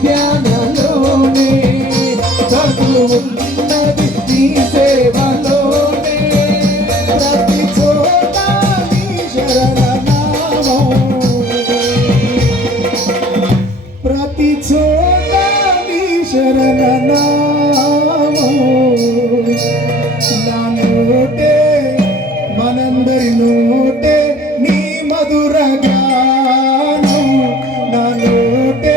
ధ్యానలోనే చదువున్నది నీ సేవలోనే ప్రతి చోట నీ శరణనామం ప్రతి చోట నీ శరణనామం నా నోటే మనందరి నోటే నీ మధుర గానం నా నోటే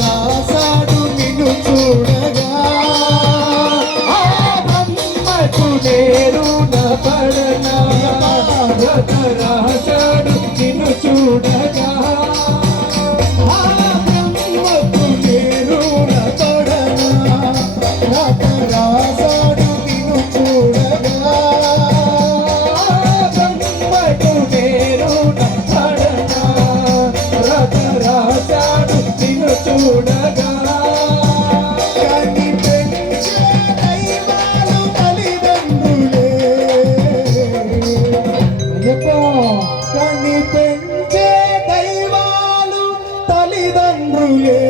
రాశాడు నిన్ను చూడగా బ్రహ్మకు నేను పడనా రాశాడు నిన్ను చూడగా బ్రహ్మకు నేను పడనా రాశాడు నిన్ను చూడగా కనిపించే దైవాలు తల్లిదండ్రులే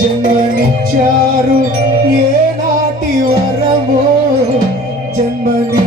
జన్మనిచ్చారు ఏ నాటి వరమో జన్మని